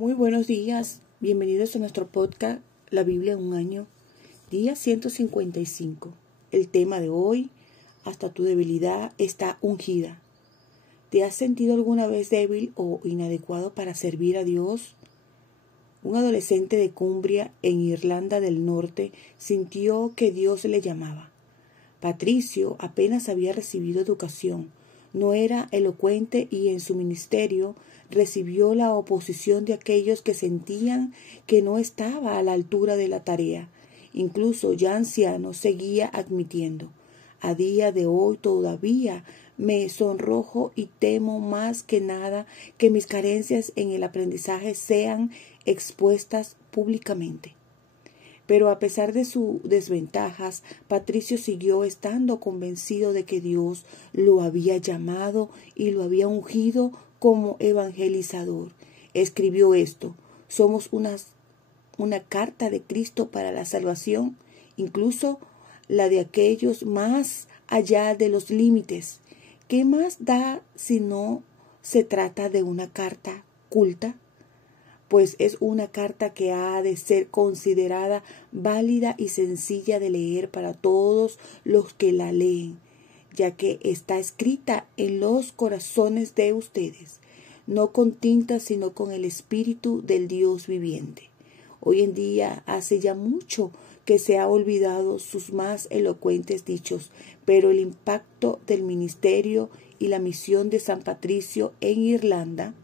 Muy buenos días, bienvenidos a nuestro podcast La Biblia en un año, día 155. El tema de hoy, hasta tu debilidad está ungida. ¿Te has sentido alguna vez débil o inadecuado para servir a Dios? Un adolescente de Cumbria, en Irlanda del Norte, sintió que Dios le llamaba. Patricio apenas había recibido educación, no era elocuente y en su ministerio recibió la oposición de aquellos que sentían que no estaba a la altura de la tarea. Incluso ya anciano seguía admitiendo: a día de hoy todavía me sonrojo y temo más que nada que mis carencias en el aprendizaje sean expuestas públicamente. Pero a pesar de sus desventajas, Patricio siguió estando convencido de que Dios lo había llamado y lo había ungido como evangelizador. Escribió esto: somos una carta de Cristo para la salvación, incluso la de aquellos más allá de los límites. ¿Qué más da si no se trata de una carta culta? Pues es una carta que ha de ser considerada válida y sencilla de leer para todos los que la leen, ya que está escrita en los corazones de ustedes, no con tinta sino con el Espíritu del Dios viviente. Hoy en día hace ya mucho que se ha olvidado sus más elocuentes dichos, pero el impacto del ministerio y la misión de San Patricio en Irlanda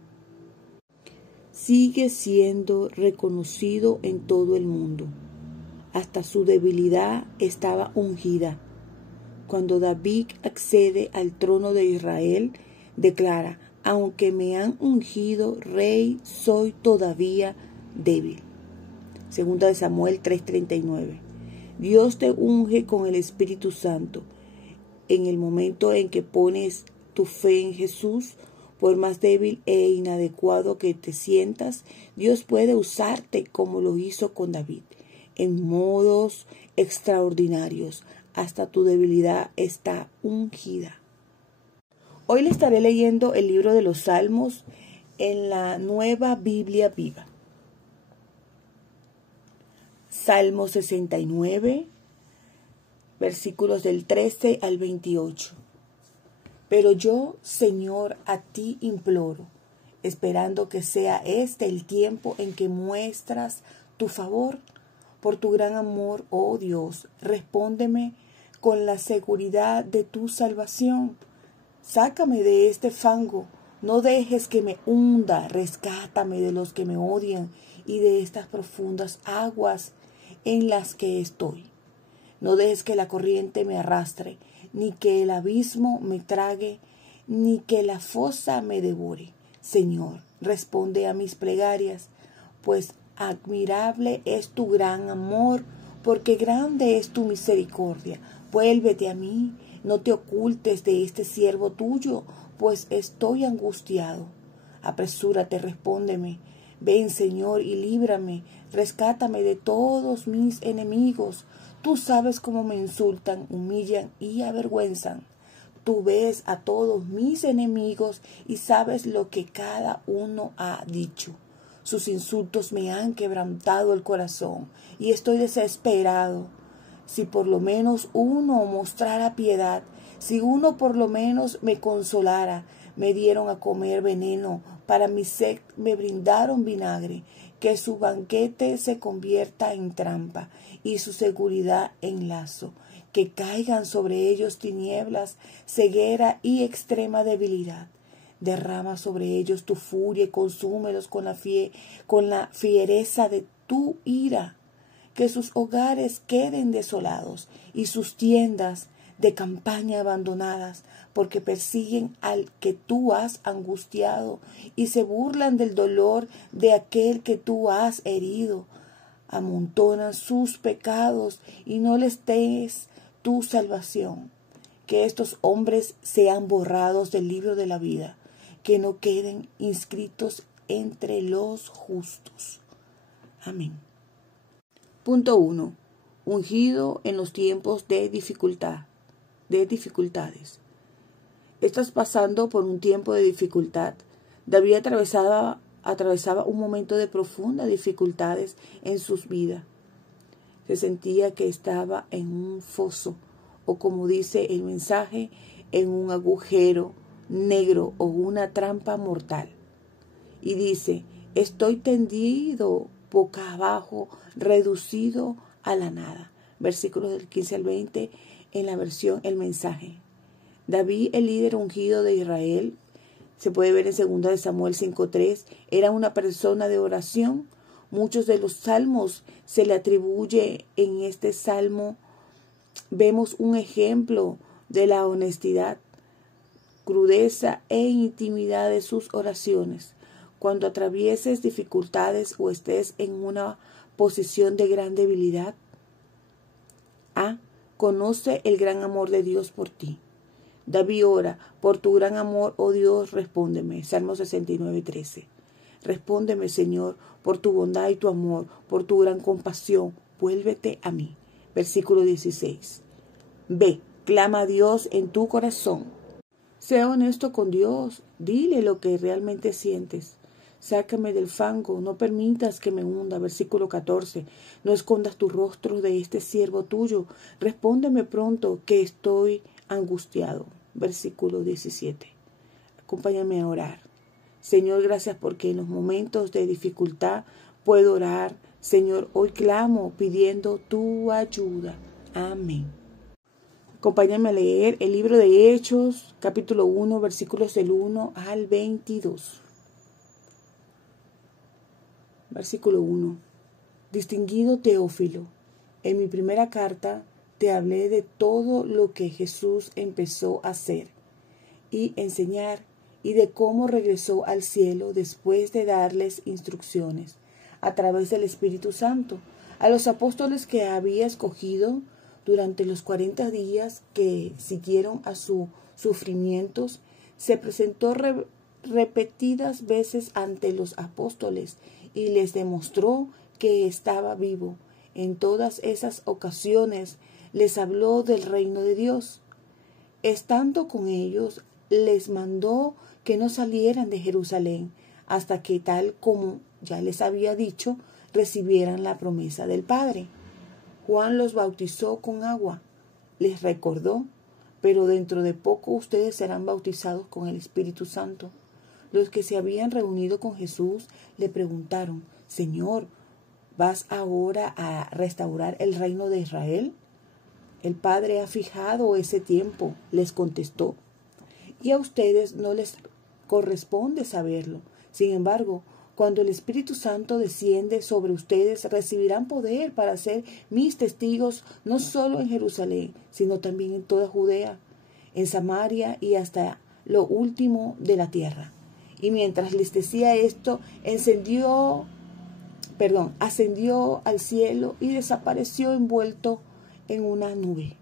sigue siendo reconocido en todo el mundo. Hasta su debilidad estaba ungida. Cuando David accede al trono de Israel, declara: aunque me han ungido rey, soy todavía débil. Segunda de Samuel 3:39. Dios te unge con el Espíritu Santo. En el momento en que pones tu fe en Jesús, por más débil e inadecuado que te sientas, Dios puede usarte como lo hizo con David, en modos extraordinarios. Hasta tu debilidad está ungida. Hoy le estaré leyendo el libro de los Salmos en la Nueva Biblia Viva. Salmo 69, versículos del 13 al 28. Pero yo, Señor, a ti imploro, esperando que sea este el tiempo en que muestras tu favor. Por tu gran amor, oh Dios, respóndeme con la seguridad de tu salvación. Sácame de este fango, no dejes que me hunda, rescátame de los que me odian y de estas profundas aguas en las que estoy. No dejes que la corriente me arrastre, ni que el abismo me trague, ni que la fosa me devore. Señor, responde a mis plegarias, pues admirable es tu gran amor, porque grande es tu misericordia. Vuélvete a mí, no te ocultes de este siervo tuyo, pues estoy angustiado. Apresúrate, respóndeme. Ven, Señor, y líbrame, rescátame de todos mis enemigos. Tú sabes cómo me insultan, humillan y avergüenzan. Tú ves a todos mis enemigos y sabes lo que cada uno ha dicho. Sus insultos me han quebrantado el corazón y estoy desesperado. Si por lo menos uno mostrara piedad, si uno por lo menos me consolara. Me dieron a comer veneno, para mi sed me brindaron vinagre. Que su banquete se convierta en trampa y su seguridad en lazo. Que caigan sobre ellos tinieblas, ceguera y extrema debilidad. Derrama sobre ellos tu furia y consúmelos con la fiereza de tu ira. Que sus hogares queden desolados y sus tiendas de campaña abandonadas, porque persiguen al que tú has angustiado y se burlan del dolor de aquel que tú has herido. Amontonan sus pecados y no les des tu salvación. Que estos hombres sean borrados del libro de la vida, que no queden inscritos entre los justos. Amén. Punto 1. Ungido en los tiempos de dificultades. Estás pasando por un tiempo de dificultad. David atravesaba atravesaba un momento de profundas dificultades en sus vidas. Se sentía que estaba en un foso, o como dice el mensaje, en un agujero negro o una trampa mortal. Y dice, estoy tendido boca abajo, reducido a la nada. Versículos del 15 al 20 en la versión El Mensaje. David, el líder ungido de Israel, se puede ver en 2 Samuel 5:3, era una persona de oración. Muchos de los salmos se le atribuye en este salmo. Vemos un ejemplo de la honestidad, crudeza e intimidad de sus oraciones. Cuando atravieses dificultades o estés en una posición de gran debilidad, conoce el gran amor de Dios por ti. David ora, por tu gran amor, oh Dios, respóndeme. Salmo 69:13. Respóndeme, Señor, por tu bondad y tu amor, por tu gran compasión, vuélvete a mí. Versículo 16. B. Clama a Dios en tu corazón. Sea honesto con Dios, dile lo que realmente sientes. Sácame del fango, no permitas que me hunda. Versículo 14. No escondas tu rostro de este siervo tuyo. Respóndeme pronto, que estoy angustiado. Versículo 17. Acompáñame a orar. Señor, gracias porque en los momentos de dificultad puedo orar. Señor, hoy clamo pidiendo tu ayuda. Amén. Acompáñame a leer el libro de Hechos, capítulo 1, versículos del 1 al 22. Versículo 1. Distinguido Teófilo, en mi primera carta te hablé de todo lo que Jesús empezó a hacer y enseñar y de cómo regresó al cielo después de darles instrucciones a través del Espíritu Santo a los apóstoles que había escogido durante los 40 días que siguieron a sus sufrimientos. Se presentó repetidas veces ante los apóstoles y les demostró que estaba vivo. En todas esas ocasiones les habló del reino de Dios. Estando con ellos, les mandó que no salieran de Jerusalén hasta que, tal como ya les había dicho, recibieran la promesa del Padre. Juan los bautizó con agua, les recordó, pero dentro de poco ustedes serán bautizados con el Espíritu Santo. Los que se habían reunido con Jesús le preguntaron, Señor, ¿vas ahora a restaurar el reino de Israel? El Padre ha fijado ese tiempo, les contestó, y a ustedes no les corresponde saberlo. Sin embargo, cuando el Espíritu Santo desciende sobre ustedes, recibirán poder para ser mis testigos, no solo en Jerusalén, sino también en toda Judea, en Samaria y hasta lo último de la tierra. Y mientras les decía esto, ascendió al cielo y desapareció envuelto en una nube.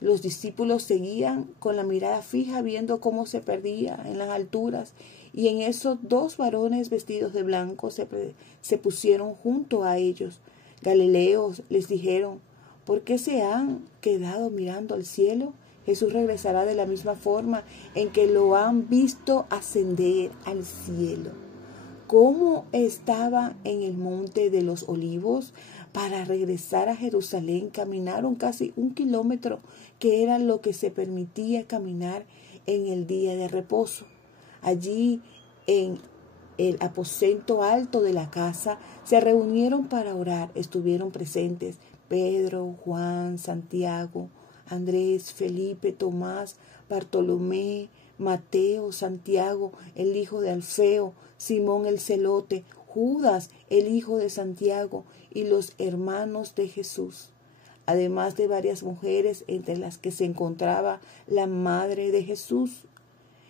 Los discípulos seguían con la mirada fija viendo cómo se perdía en las alturas, y en eso 2 varones vestidos de blanco se pusieron junto a ellos. Galileos, les dijeron, ¿por qué se han quedado mirando al cielo? Jesús regresará de la misma forma en que lo han visto ascender al cielo. ¿Cómo estaba en el monte de los Olivos? Para regresar a Jerusalén caminaron casi 1 kilómetro, que era lo que se permitía caminar en el día de reposo. Allí, en el aposento alto de la casa, se reunieron para orar. Estuvieron presentes Pedro, Juan, Santiago, Andrés, Felipe, Tomás, Bartolomé, Mateo, Santiago, el hijo de Alfeo, Simón el celote, Judas, el hijo de Santiago, y los hermanos de Jesús, además de varias mujeres entre las que se encontraba la madre de Jesús.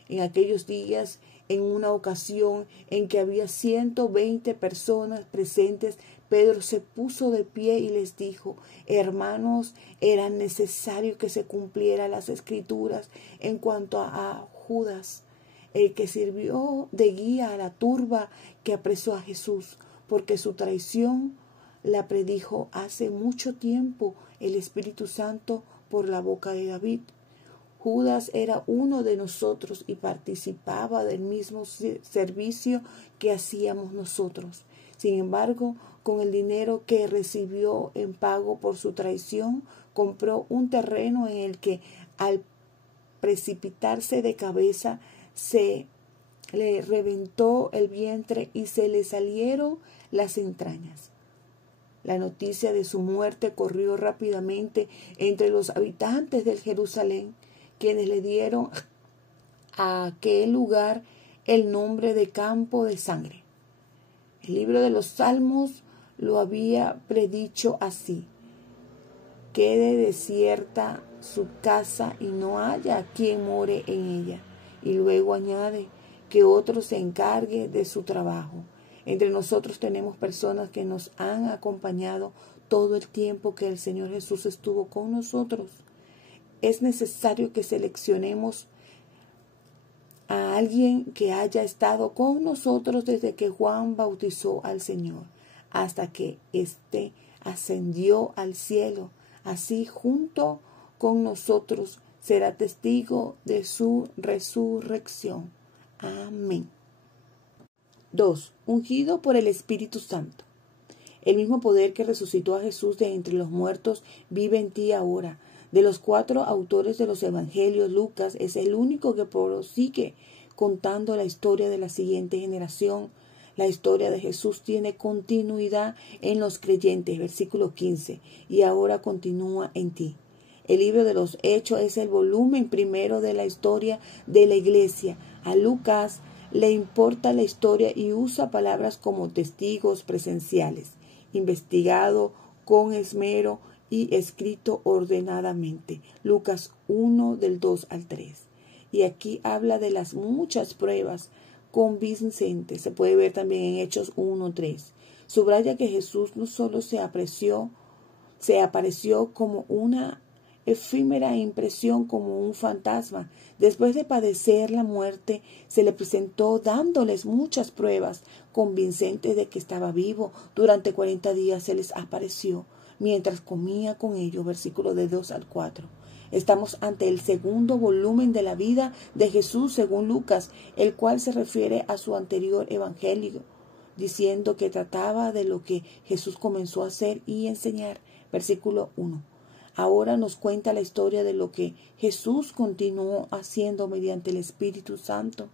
En aquellos días, en una ocasión en que había 120 personas presentes, Pedro se puso de pie y les dijo, hermanos, era necesario que se cumplieran las Escrituras en cuanto a Judas, el que sirvió de guía a la turba que apresó a Jesús, porque su traición la predijo hace mucho tiempo el Espíritu Santo por la boca de David. Judas era uno de nosotros y participaba del mismo servicio que hacíamos nosotros. Sin embargo, con el dinero que recibió en pago por su traición, compró un terreno en el que, al precipitarse de cabeza, se le reventó el vientre y se le salieron las entrañas. La noticia de su muerte corrió rápidamente entre los habitantes de Jerusalén, quienes le dieron a aquel lugar el nombre de Campo de Sangre. El libro de los Salmos lo había predicho así: quede desierta su casa y no haya quien more en ella. Y luego añade: que otro se encargue de su trabajo. Entre nosotros tenemos personas que nos han acompañado todo el tiempo que el Señor Jesús estuvo con nosotros. Es necesario que seleccionemos a alguien que haya estado con nosotros desde que Juan bautizó al Señor hasta que éste ascendió al cielo. Así, junto con nosotros, será testigo de su resurrección. Amén. 2. Ungido por el Espíritu Santo. El mismo poder que resucitó a Jesús de entre los muertos vive en ti ahora. De los 4 autores de los evangelios, Lucas es el único que prosigue contando la historia de la siguiente generación. La historia de Jesús tiene continuidad en los creyentes, versículo 15, y ahora continúa en ti. El libro de los Hechos es el volumen primero de la historia de la iglesia. A Lucas le importa la historia y usa palabras como testigos presenciales, investigado con esmero y escrito ordenadamente. Lucas 1 del 2 al 3. Y aquí habla de las muchas pruebas convincentes. Se puede ver también en Hechos 1:3. Subraya que Jesús no solo se apareció como una efímera impresión, como un fantasma. Después de padecer la muerte, se le presentó dándoles muchas pruebas convincentes de que estaba vivo. Durante 40 días se les apareció mientras comía con ellos, versículos de 2 al 4. Estamos ante el segundo volumen de la vida de Jesús según Lucas, el cual se refiere a su anterior evangelio, diciendo que trataba de lo que Jesús comenzó a hacer y enseñar. Versículo 1. Ahora nos cuenta la historia de lo que Jesús continuó haciendo mediante el Espíritu Santo.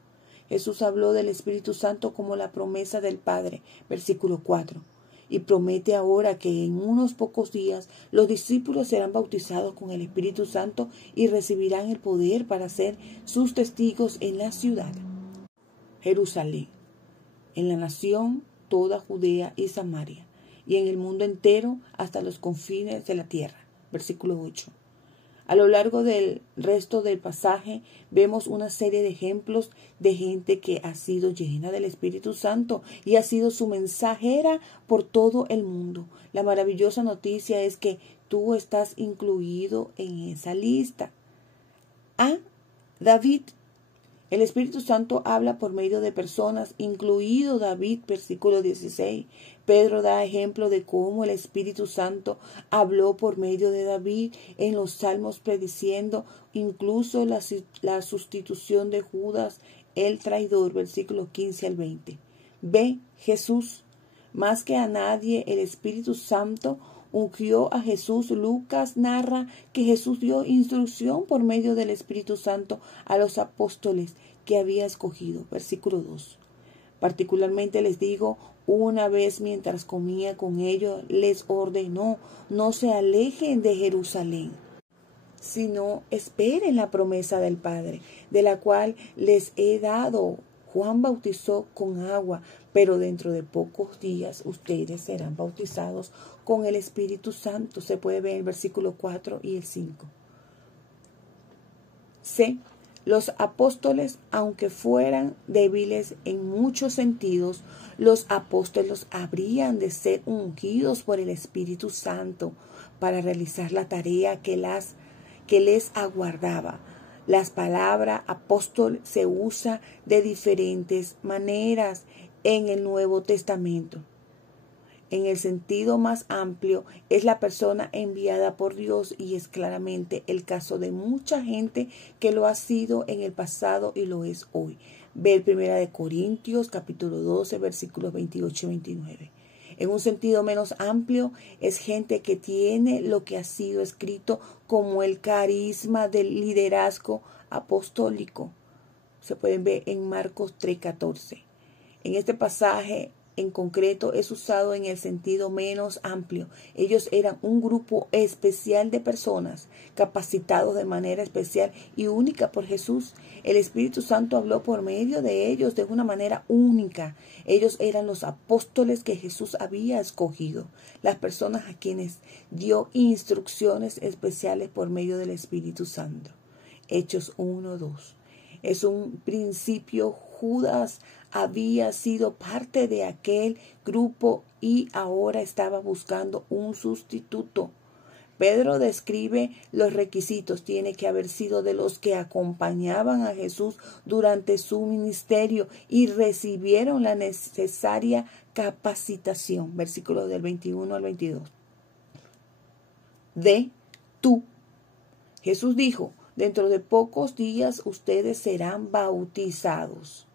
Jesús habló del Espíritu Santo como la promesa del Padre, versículo 4. Y promete ahora que en unos pocos días los discípulos serán bautizados con el Espíritu Santo y recibirán el poder para ser sus testigos en la ciudad, Jerusalén, en la nación toda Judea y Samaria, y en el mundo entero hasta los confines de la tierra. Versículo 8. A lo largo del resto del pasaje vemos una serie de ejemplos de gente que ha sido llena del Espíritu Santo y ha sido su mensajera por todo el mundo. La maravillosa noticia es que tú estás incluido en esa lista. David. El Espíritu Santo habla por medio de personas, incluido David, versículo 16. Pedro da ejemplo de cómo el Espíritu Santo habló por medio de David en los Salmos, prediciendo incluso la sustitución de Judas, el traidor, versículos 15 al 20. Jesús. Más que a nadie, el Espíritu Santo ungió a Jesús. Lucas narra que Jesús dio instrucción por medio del Espíritu Santo a los apóstoles que había escogido. Versículo 2. Particularmente les digo, una vez mientras comía con ellos, les ordenó: no se alejen de Jerusalén, sino esperen la promesa del Padre, de la cual les he dado. Juan bautizó con agua, pero dentro de pocos días ustedes serán bautizados con el Espíritu Santo. Se puede ver el versículo 4 y el 5. Los apóstoles, aunque fueran débiles en muchos sentidos, los apóstoles habrían de ser ungidos por el Espíritu Santo para realizar la tarea que les aguardaba. Las palabras apóstol se usa de diferentes maneras en el Nuevo Testamento. en el sentido más amplio, es la persona enviada por Dios y es claramente el caso de mucha gente que lo ha sido en el pasado y lo es hoy. Ver 1 Corintios capítulo 12 versículos 28 y 29. En un sentido menos amplio, es gente que tiene lo que ha sido escrito como el carisma del liderazgo apostólico. Se pueden ver en Marcos 3:14. En este pasaje en concreto es usado en el sentido menos amplio. Ellos eran un grupo especial de personas capacitados de manera especial y única por Jesús. El Espíritu Santo habló por medio de ellos de una manera única. Ellos eran los apóstoles que Jesús había escogido, las personas a quienes dio instrucciones especiales por medio del Espíritu Santo. Hechos 1:2. Es un principio. Judas había sido parte de aquel grupo y ahora estaba buscando un sustituto. Pedro describe los requisitos. Tiene que haber sido de los que acompañaban a Jesús durante su ministerio y recibieron la necesaria capacitación. Versículos del 21 al 22. Tú. Jesús dijo: dentro de pocos días ustedes serán bautizados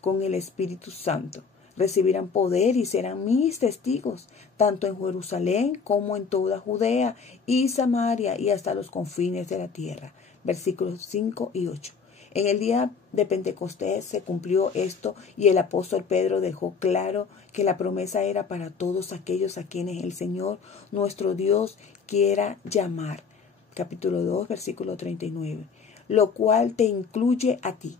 con el Espíritu Santo. Recibirán poder y serán mis testigos, tanto en Jerusalén como en toda Judea y Samaria y hasta los confines de la tierra. Versículos 5 y 8. En el día de Pentecostés se cumplió esto y el apóstol Pedro dejó claro que la promesa era para todos aquellos a quienes el Señor nuestro Dios quiera llamar. Capítulo 2, versículo 39. Lo cual te incluye a ti.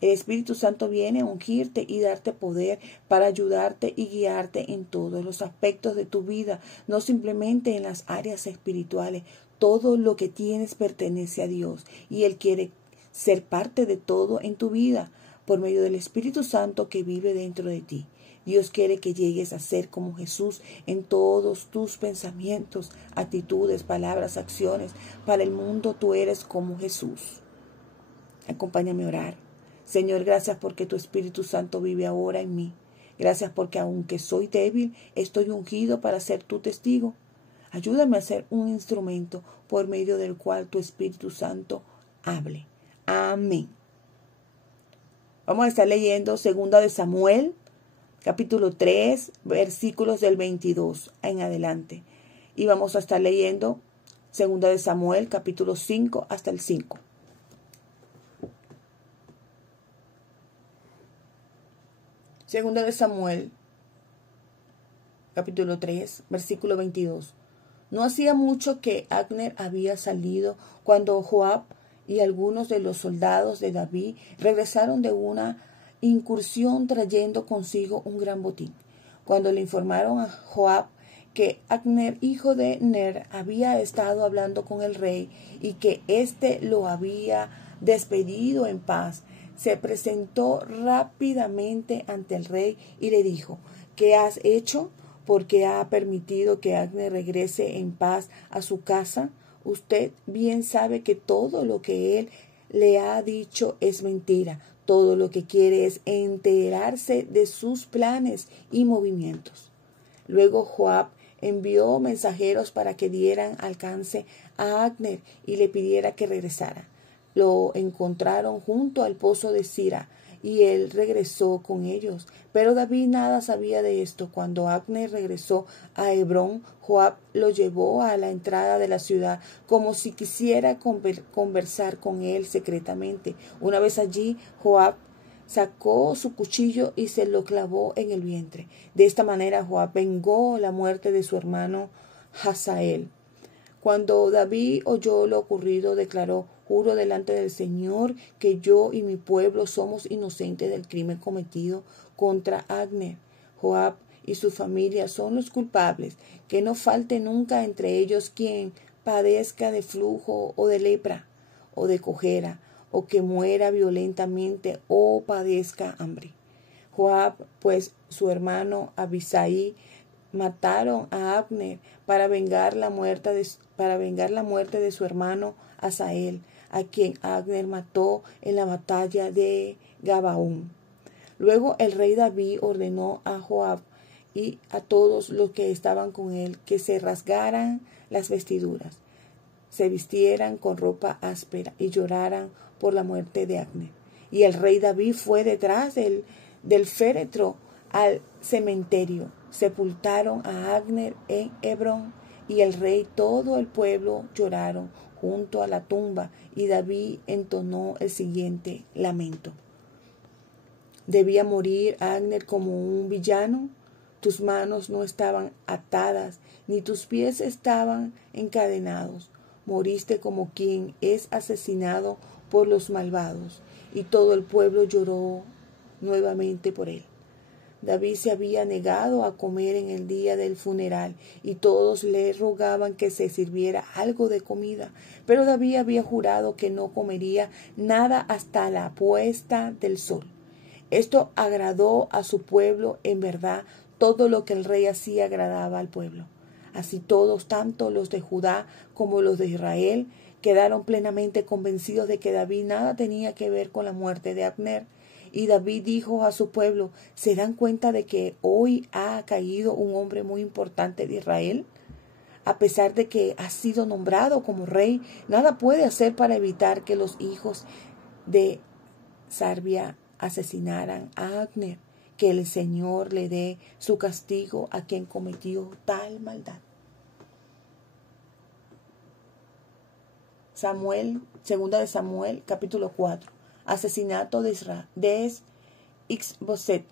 El Espíritu Santo viene a ungirte y darte poder para ayudarte y guiarte en todos los aspectos de tu vida, no simplemente en las áreas espirituales. Todo lo que tienes pertenece a Dios y Él quiere ser parte de todo en tu vida por medio del Espíritu Santo que vive dentro de ti. Dios quiere que llegues a ser como Jesús en todos tus pensamientos, actitudes, palabras, acciones. Para el mundo tú eres como Jesús. Acompáñame a orar. Señor, gracias porque tu Espíritu Santo vive ahora en mí. Gracias porque aunque soy débil, estoy ungido para ser tu testigo. Ayúdame a ser un instrumento por medio del cual tu Espíritu Santo hable. Amén. Vamos a estar leyendo 2 Samuel, capítulo 3, versículos del 22 en adelante. Y vamos a estar leyendo 2 Samuel, capítulo 5 hasta el 5. Segunda de Samuel, capítulo 3, versículo 22. No hacía mucho que Abner había salido cuando Joab y algunos de los soldados de David regresaron de una incursión trayendo consigo un gran botín. Cuando le informaron a Joab que Abner, hijo de Ner, había estado hablando con el rey y que éste lo había despedido en paz, se presentó rápidamente ante el rey y le dijo: ¿qué has hecho? ¿Por qué ha permitido que Abner regrese en paz a su casa? Usted bien sabe que todo lo que él le ha dicho es mentira. Todo lo que quiere es enterarse de sus planes y movimientos. Luego Joab envió mensajeros para que dieran alcance a Abner y le pidiera que regresara. Lo encontraron junto al pozo de Sira y él regresó con ellos. Pero David nada sabía de esto. Cuando Abner regresó a Hebrón, Joab lo llevó a la entrada de la ciudad como si quisiera conversar con él secretamente. Una vez allí, Joab sacó su cuchillo y se lo clavó en el vientre. De esta manera Joab vengó la muerte de su hermano Hazael. Cuando David oyó lo ocurrido, declaró: juro delante del Señor que yo y mi pueblo somos inocentes del crimen cometido contra Abner. Joab y su familia son los culpables. Que no falte nunca entre ellos quien padezca de flujo o de lepra o de cojera, o que muera violentamente o padezca hambre. Joab, pues su hermano Abisai mataron a Abner para vengar la muerte de su hermano Asael, a quien Abner mató en la batalla de Gabaón. Luego el rey David ordenó a Joab y a todos los que estaban con él que se rasgaran las vestiduras, se vistieran con ropa áspera y lloraran por la muerte de Abner. Y el rey David fue detrás del féretro al cementerio. Sepultaron a Abner en Hebrón, y el rey y todo el pueblo lloraron junto a la tumba, y David entonó el siguiente lamento. ¿Debía morir Abner como un villano? Tus manos no estaban atadas, ni tus pies estaban encadenados. Moriste como quien es asesinado por los malvados, y todo el pueblo lloró nuevamente por él. David se había negado a comer en el día del funeral, y todos le rogaban que se sirviera algo de comida. Pero David había jurado que no comería nada hasta la puesta del sol. Esto agradó a su pueblo. En verdad, todo lo que el rey hacía agradaba al pueblo. Así todos, tanto los de Judá como los de Israel, quedaron plenamente convencidos de que David nada tenía que ver con la muerte de Abner. Y David dijo a su pueblo: ¿se dan cuenta de que hoy ha caído un hombre muy importante de Israel? A pesar de que ha sido nombrado como rey, nada puede hacer para evitar que los hijos de Sarbia asesinaran a Abner. Que el Señor le dé su castigo a quien cometió tal maldad. Segunda de Samuel, capítulo 4. Asesinato de Isboset.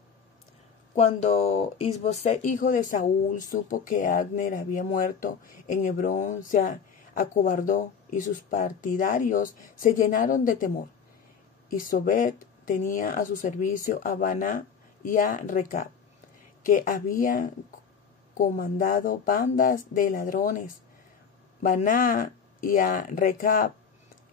Cuando Isboset, hijo de Saúl, supo que Abner había muerto en Hebrón, se acobardó, y sus partidarios se llenaron de temor. Isboset tenía a su servicio a Baná y a Recab, que habían comandado bandas de ladrones. Baná y a Recab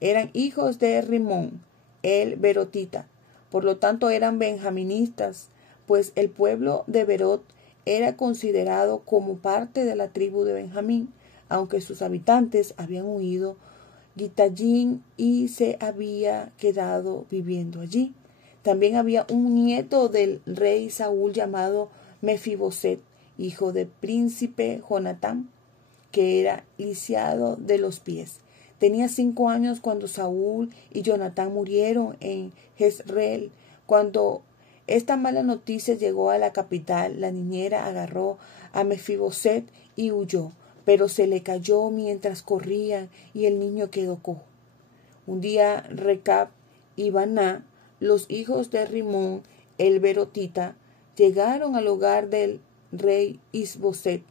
eran hijos de Rimón, el berotita. Por lo tanto eran benjaministas, pues el pueblo de Berot era considerado como parte de la tribu de Benjamín, aunque sus habitantes habían huido Gitayín y se había quedado viviendo allí. También había un nieto del rey Saúl llamado Mefiboset, hijo del príncipe Jonatán, que era lisiado de los pies. Tenía 5 años cuando Saúl y Jonatán murieron en Jezreel. Cuando esta mala noticia llegó a la capital, la niñera agarró a Mefiboset y huyó, pero se le cayó mientras corrían y el niño quedó cojo. Un día Recab y Baná, los hijos de Rimón el berotita, llegaron al hogar del rey Isboset.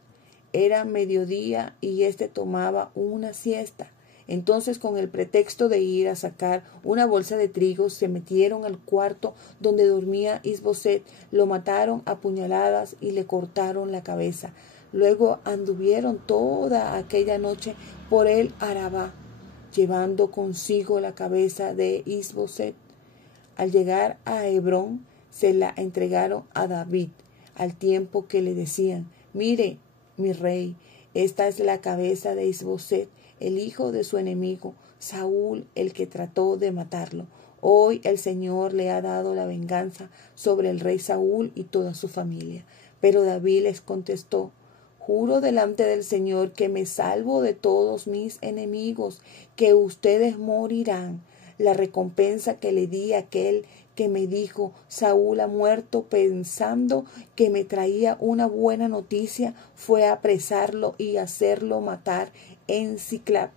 Era mediodía y éste tomaba una siesta. Entonces, con el pretexto de ir a sacar una bolsa de trigo, se metieron al cuarto donde dormía Isboset, lo mataron a puñaladas y le cortaron la cabeza. Luego anduvieron toda aquella noche por el Arabá, llevando consigo la cabeza de Isboset. Al llegar a Hebrón, se la entregaron a David, al tiempo que le decían: mire, mi rey, esta es la cabeza de Isboset, el hijo de su enemigo, Saúl, el que trató de matarlo. Hoy el Señor le ha dado la venganza sobre el rey Saúl y toda su familia. Pero David les contestó: juro delante del Señor que me salvo de todos mis enemigos, que ustedes morirán. La recompensa que le di a aquel que me dijo: Saúl ha muerto, pensando que me traía una buena noticia, fue apresarlo y hacerlo matar en Siclag.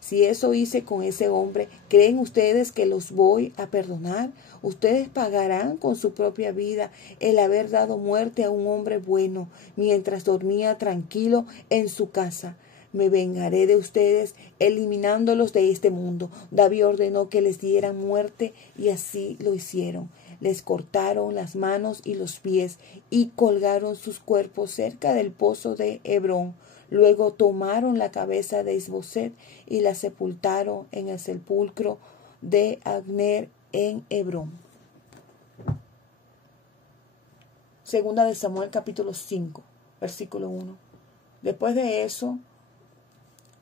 Si eso hice con ese hombre, ¿creen ustedes que los voy a perdonar? Ustedes pagarán con su propia vida el haber dado muerte a un hombre bueno mientras dormía tranquilo en su casa. Me vengaré de ustedes eliminándolos de este mundo. David ordenó que les dieran muerte y así lo hicieron. Les cortaron las manos y los pies y colgaron sus cuerpos cerca del pozo de Hebrón. Luego tomaron la cabeza de Isboset y la sepultaron en el sepulcro de Abner en Hebrón. Segunda de Samuel capítulo 5, versículo 1. Después de eso,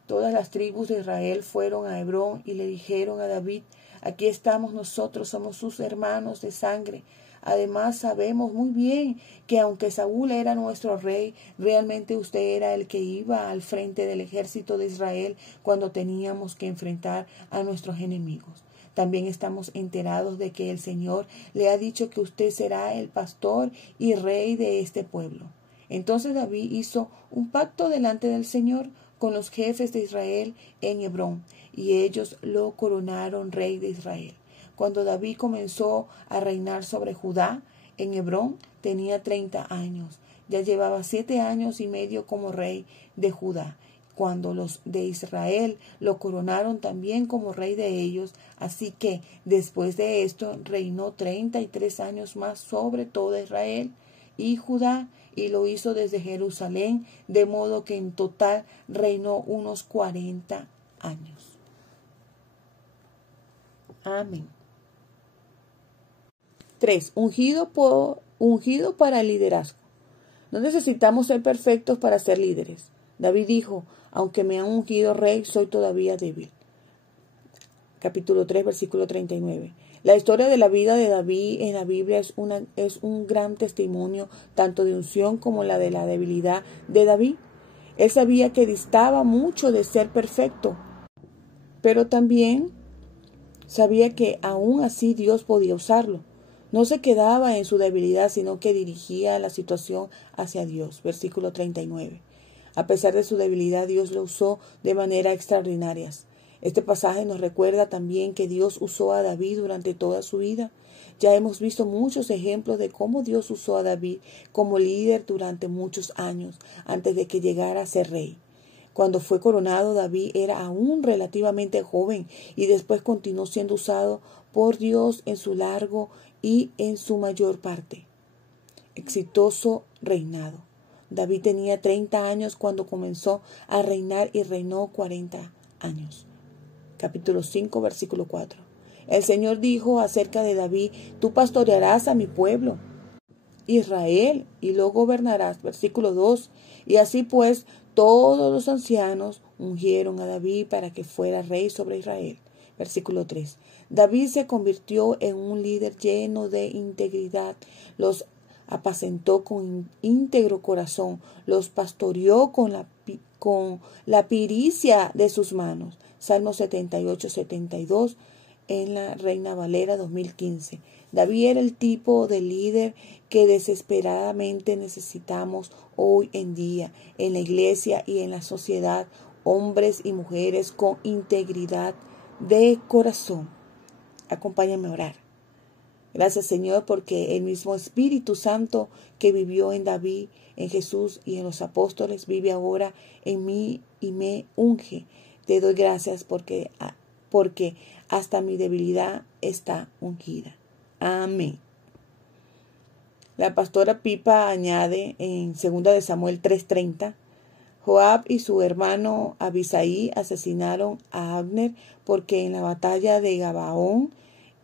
todas las tribus de Israel fueron a Hebrón y le dijeron a David: aquí estamos nosotros, somos sus hermanos de sangre. Además, sabemos muy bien que aunque Saúl era nuestro rey, realmente usted era el que iba al frente del ejército de Israel cuando teníamos que enfrentar a nuestros enemigos. También estamos enterados de que el Señor le ha dicho que usted será el pastor y rey de este pueblo. Entonces David hizo un pacto delante del Señor con los jefes de Israel en Hebrón, y ellos lo coronaron rey de Israel. Cuando David comenzó a reinar sobre Judá en Hebrón, tenía 30 años. Ya llevaba 7 años y medio como rey de Judá, cuando los de Israel lo coronaron también como rey de ellos. Así que después de esto reinó 33 años más sobre toda Israel y Judá, y lo hizo desde Jerusalén, de modo que en total reinó unos 40 años. Amén. 3. Ungido para el liderazgo. No necesitamos ser perfectos para ser líderes. David dijo, aunque me han ungido rey, soy todavía débil. Capítulo 3, versículo 39. La historia de la vida de David en la Biblia es un gran testimonio tanto de unción como la de la debilidad de David. Él sabía que distaba mucho de ser perfecto, pero también sabía que aún así Dios podía usarlo. No se quedaba en su debilidad, sino que dirigía la situación hacia Dios. Versículo 39. A pesar de su debilidad, Dios lo usó de manera extraordinaria. Este pasaje nos recuerda también que Dios usó a David durante toda su vida. Ya hemos visto muchos ejemplos de cómo Dios usó a David como líder durante muchos años antes de que llegara a ser rey. Cuando fue coronado, David era aún relativamente joven y después continuó siendo usado por Dios en su largo y en su mayor parte exitoso reinado. David tenía 30 años cuando comenzó a reinar y reinó 40 años. Capítulo 5, versículo 4. El Señor dijo acerca de David, tú pastorearás a mi pueblo, Israel, y lo gobernarás. Versículo 2. Y así pues, todos los ancianos ungieron a David para que fuera rey sobre Israel. Versículo 3. David se convirtió en un líder lleno de integridad. Los apacentó con íntegro corazón, los pastoreó con la pericia de sus manos. Salmo 78, 72 en la Reina Valera 2015. David era el tipo de líder que desesperadamente necesitamos hoy en día en la iglesia y en la sociedad, hombres y mujeres con integridad de corazón. Acompáñame a orar. Gracias, Señor, porque el mismo Espíritu Santo que vivió en David, en Jesús y en los apóstoles vive ahora en mí y me unge. Te doy gracias porque hasta mi debilidad está ungida. Amén. La pastora Pipa añade en 2 de Samuel 3:30, Joab y su hermano Abisaí asesinaron a Abner porque en la batalla de Gabaón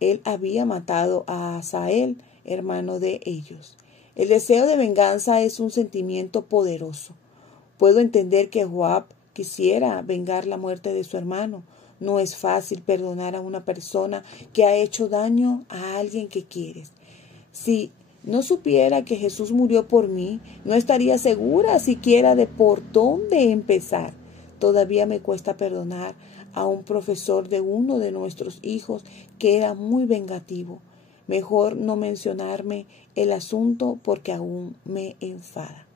él había matado a Asael, hermano de ellos. El deseo de venganza es un sentimiento poderoso. Puedo entender que Joab quisiera vengar la muerte de su hermano. No es fácil perdonar a una persona que ha hecho daño a alguien que quieres. Si no supiera que Jesús murió por mí, no estaría segura siquiera de por dónde empezar. Todavía me cuesta perdonar a un profesor de uno de nuestros hijos que era muy vengativo. Mejor no mencionarme el asunto porque aún me enfada.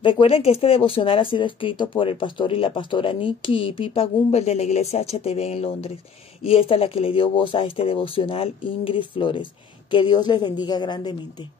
Recuerden que este devocional ha sido escrito por el pastor y la pastora Nikki y Pipa Gumbel de la iglesia HTV en Londres. Y esta es la que le dio voz a este devocional, Ingrid Flores. Que Dios les bendiga grandemente.